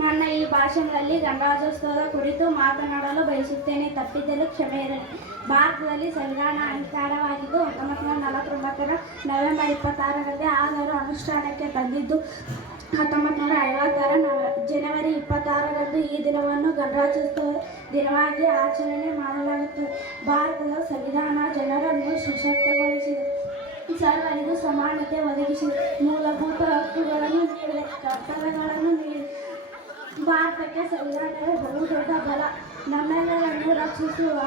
ನನ್ನ ಈ ಭಾಷಣದಲ್ಲಿ ಗಣರಾಜ್ಯೋತ್ಸವದ ಕುರಿತು ಮಾತನಾಡಲು ಬಯಸುತ್ತೇನೆ. ತಪ್ಪಿದಲ್ಲಿ ಕ್ಷಮೆ ಇರಲಿ. ಭಾರತದಲ್ಲಿ ಸಂವಿಧಾನ ಅಂಗೀಕಾರವಾಗಿದ್ದು 1949 ನವೆಂಬರ್ 26ರಂದೇ ಆದರೂ ಅನುಷ್ಠಾನಕ್ಕೆ ತಂದಿದ್ದು 1956 ಜನವರಿ 26ರಂದು ಈ ದಿನವನ್ನು ಗಣರಾಜ್ಯೋತ್ಸವ ದಿನವಾಗಿ ಆಚರಣೆ ಮಾಡಲಾಗುತ್ತದೆ. ಭಾರತದ ಸಂವಿಧಾನ ಜನರನ್ನು ಸಶಕ್ತಗೊಳಿಸಿದೆ, ಸರ್ವರಿಗೂ ಸಮಾನತೆ ಒದಗಿಸಿದೆ, ಮೂಲಭೂತ ಹಕ್ಕುಗಳನ್ನು ನೀಡಿದೆ, ಕರ್ತವ್ಯಗಳನ್ನು ನೀಡಿದೆ. ಭಾರತಕ್ಕೆ ಸಂವಿಧಾನವೇ ಬಹುದೊಡ್ಡ ಬಲ, ನಮ್ಮೆಲ್ಲರನ್ನು ರಕ್ಷಿಸುವ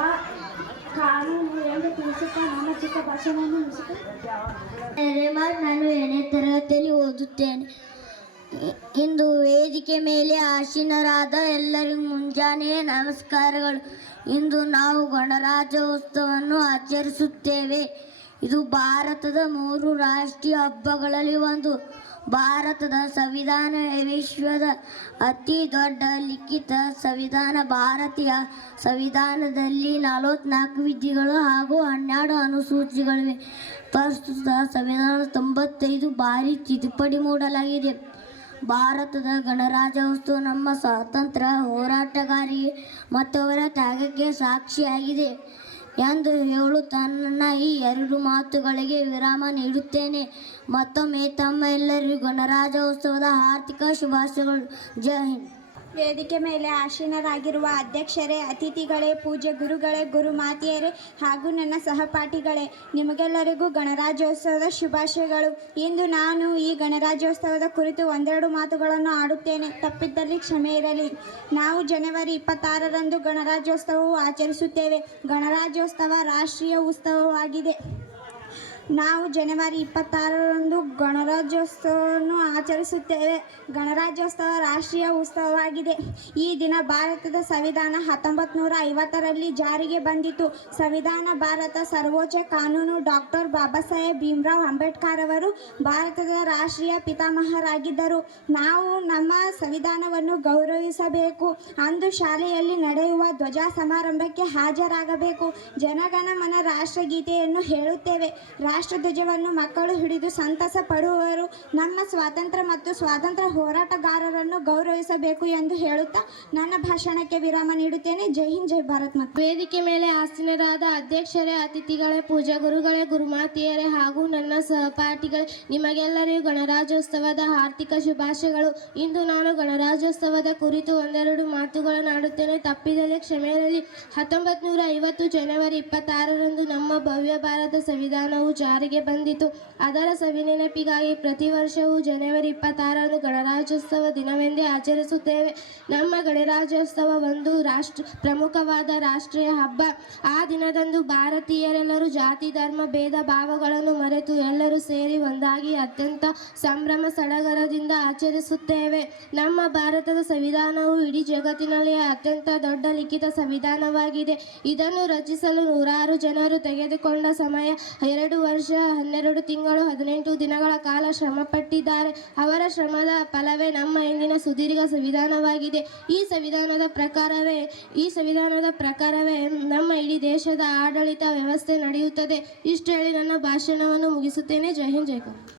ಕಾನೂನು ಎಂದು ತಿಳಿಸುತ್ತಾ ನನ್ನ ಚಿಕ್ಕ ಭಾಷಣವನ್ನು ಮುಗಿಸುತ್ತೇನೆ. ನಾನು 8ನೇ ತರಗತಿಯಲ್ಲಿ ಓದುತ್ತೇನೆ. ಇಂದು ವೇದಿಕೆ ಮೇಲೆ ಆಸೀನರಾದ ಎಲ್ಲರಿಗೂ ಮುಂಜಾನೆಯೇ ನಮಸ್ಕಾರಗಳು. ಇಂದು ನಾವು ಗಣರಾಜ್ಯೋತ್ಸವವನ್ನು ಆಚರಿಸುತ್ತೇವೆ. ಇದು ಭಾರತದ 3 ರಾಷ್ಟ್ರೀಯ ಹಬ್ಬಗಳಲ್ಲಿ ಒಂದು. ಭಾರತದ ಸಂವಿಧಾನವೇ ವಿಶ್ವದ ಅತಿ ದೊಡ್ಡ ಲಿಖಿತ ಸಂವಿಧಾನ. ಭಾರತೀಯ ಸಂವಿಧಾನದಲ್ಲಿ 44 ವಿಧಿಗಳು ಹಾಗೂ 12 ಅನುಸೂಚಿಗಳಿವೆ. ಪ್ರಸ್ತುತ ಸಂವಿಧಾನ 95 ಬಾರಿ ತಿದ್ದುಪಡಿ ಮಾಡಲಾಗಿದೆ. ಭಾರತದ ಗಣರಾಜ್ಯೋತ್ಸವ ನಮ್ಮ ಸ್ವಾತಂತ್ರ್ಯ ಹೋರಾಟಗಾರರಿಗೆ ಮತ್ತು ಅವರ ತ್ಯಾಗಕ್ಕೆ ಸಾಕ್ಷಿಯಾಗಿದೆ ಎಂದು ಹೇಳುತ್ತಾ ನನ್ನ ಈ 2 ಮಾತುಗಳಿಗೆ ವಿರಾಮ ನೀಡುತ್ತೇನೆ. ಮತ್ತೊಮ್ಮೆ ತಮ್ಮ ಎಲ್ಲರಿಗೂ ಗಣರಾಜ್ಯೋತ್ಸವದ ಹಾರ್ದಿಕ ಶುಭಾಶಯಗಳು. ಜೈ ಹಿಂದ್. ವೇದಿಕೆ ಮೇಲೆ ಆಸೀನರಾಗಿರುವ ಅಧ್ಯಕ್ಷರೇ, ಅತಿಥಿಗಳೇ, ಪೂಜ್ಯ ಗುರುಗಳೇ, ಗುರುಮಾತೆಯರೇ ಹಾಗೂ ನನ್ನ ಸಹಪಾಠಿಗಳೇ, ನಿಮಗೆಲ್ಲರಿಗೂ ಗಣರಾಜ್ಯೋತ್ಸವದ ಶುಭಾಶಯಗಳು. ಇಂದು ನಾನು ಈ ಗಣರಾಜ್ಯೋತ್ಸವದ ಕುರಿತು 1-2 ಮಾತುಗಳನ್ನು ಆಡುತ್ತೇನೆ. ತಪ್ಪಿದ್ದಲ್ಲಿ ಕ್ಷಮೆ ಇರಲಿ. ನಾವು ಜನವರಿ 26ರಂದು ಗಣರಾಜ್ಯೋತ್ಸವವು ಆಚರಿಸುತ್ತೇವೆ. ಗಣರಾಜ್ಯೋತ್ಸವ ರಾಷ್ಟ್ರೀಯ ಉತ್ಸವವಾಗಿದೆ. ನಾವು ಜನವರಿ 26ರಂದು ಗಣರಾಜ್ಯೋತ್ಸವವನ್ನು ಆಚರಿಸುತ್ತೇವೆ. ಗಣರಾಜ್ಯೋತ್ಸವ ರಾಷ್ಟ್ರೀಯ ಉತ್ಸವವಾಗಿದೆ. ಈ ದಿನ ಭಾರತದ ಸಂವಿಧಾನ 1950ರಲ್ಲಿ ಜಾರಿಗೆ ಬಂದಿತು. ಸಂವಿಧಾನ ಭಾರತ ಸರ್ವೋಚ್ಚ ಕಾನೂನು. ಡಾಕ್ಟರ್ ಬಾಬಾ ಸಾಹೇಬ್ ಭೀಮ್ರಾವ್ ಅಂಬೇಡ್ಕರ್ ಅವರು ಭಾರತದ ರಾಷ್ಟ್ರೀಯ ಪಿತಾಮಹರಾಗಿದ್ದರು. ನಾವು ನಮ್ಮ ಸಂವಿಧಾನವನ್ನು ಗೌರವಿಸಬೇಕು. ಅಂದು ಶಾಲೆಯಲ್ಲಿ ನಡೆಯುವ ಧ್ವಜ ಸಮಾರಂಭಕ್ಕೆ ಹಾಜರಾಗಬೇಕು. ಜನಗಣ ಮನ ರಾಷ್ಟ್ರಗೀತೆಯನ್ನು ಹೇಳುತ್ತೇವೆ. ರಾಷ್ಟ್ರಧ್ವಜವನ್ನು ಮಕ್ಕಳು ಹಿಡಿದು ಸಂತಸ ಪಡುವವರು. ನಮ್ಮ ಸ್ವಾತಂತ್ರ್ಯ ಮತ್ತು ಸ್ವಾತಂತ್ರ್ಯ ಹೋರಾಟಗಾರರನ್ನು ಗೌರವಿಸಬೇಕು ಎಂದು ಹೇಳುತ್ತಾ ನನ್ನ ಭಾಷಣಕ್ಕೆ ವಿರಾಮ ನೀಡುತ್ತೇನೆ. ಜೈ ಹಿಂದ್, ಜೈ ಭಾರತ್ ಮಾತಾ. ವೇದಿಕೆ ಮೇಲೆ ಆಸೀನರಾದ ಅಧ್ಯಕ್ಷರೇ, ಅತಿಥಿಗಳೇ, ಪೂಜ್ಯ ಗುರುಗಳೇ, ಗುರುಮಾತೆಯರೇ ಹಾಗೂ ನನ್ನ ಸಹಪಾಠಿಗಳೇ, ನಿಮಗೆಲ್ಲರಿಗೂ ಗಣರಾಜ್ಯೋತ್ಸವದ ಹಾರ್ದಿಕ ಶುಭಾಶಯಗಳು. ಇಂದು ನಾನು ಗಣರಾಜ್ಯೋತ್ಸವದ ಕುರಿತು 1-2 ಮಾತುಗಳನ್ನು ಆಡುತ್ತೇನೆ. ತಪ್ಪಿದಲ್ಲಿ ಕ್ಷಮೆ ಇರಲಿ. 1950 ಜನವರಿ 26ರಂದು ನಮ್ಮ ಭವ್ಯ ಭಾರತ ಸಂವಿಧಾನವು ಜಾರಿಗೆ ಬಂದಿತು. ಅದರ ಸವಿನೆನಪಿಗಾಗಿ ಪ್ರತಿ ವರ್ಷವೂ ಜನವರಿ 26ರಂದು ಗಣರಾಜ್ಯೋತ್ಸವ ದಿನವೆಂದೇ ಆಚರಿಸುತ್ತೇವೆ. ನಮ್ಮ ಗಣರಾಜ್ಯೋತ್ಸವ ಒಂದು ಪ್ರಮುಖವಾದ ರಾಷ್ಟ್ರೀಯ ಹಬ್ಬ. ಆ ದಿನದಂದು ಭಾರತೀಯರೆಲ್ಲರೂ ಜಾತಿ ಧರ್ಮ ಭೇದ ಭಾವಗಳನ್ನು ಮರೆತು ಎಲ್ಲರೂ ಸೇರಿ ಒಂದಾಗಿ ಅತ್ಯಂತ ಸಂಭ್ರಮ ಸಡಗರದಿಂದ ಆಚರಿಸುತ್ತೇವೆ. ನಮ್ಮ ಭಾರತದ ಸಂವಿಧಾನವು ಇಡೀ ಜಗತ್ತಿನಲ್ಲಿ ಅತ್ಯಂತ ದೊಡ್ಡ ಲಿಖಿತ ಸಂವಿಧಾನವಾಗಿದೆ. ಇದನ್ನು ರಚಿಸಲು 100 ಜನರು ತೆಗೆದುಕೊಂಡ ಸಮಯ 2 ವರ್ಷ 12 ತಿಂಗಳು 18 ದಿನಗಳ ಕಾಲ ಶ್ರಮಪಟ್ಟಿದ್ದಾರೆ. ಅವರ ಶ್ರಮದ ಫಲವೇ ನಮ್ಮ ಇಂದಿನ ಸುದೀರ್ಘ ಸಂವಿಧಾನವಾಗಿದೆ. ಈ ಸಂವಿಧಾನದ ಪ್ರಕಾರವೇ ನಮ್ಮ ಇಡೀ ದೇಶದ ಆಡಳಿತ ವ್ಯವಸ್ಥೆ ನಡೆಯುತ್ತದೆ. ಇಷ್ಟು ಹೇಳಿ ನನ್ನ ಭಾಷಣವನ್ನು ಮುಗಿಸುತ್ತೇನೆ. ಜೈ ಹಿಂದ್, ಜೈ ಭಾರತ್.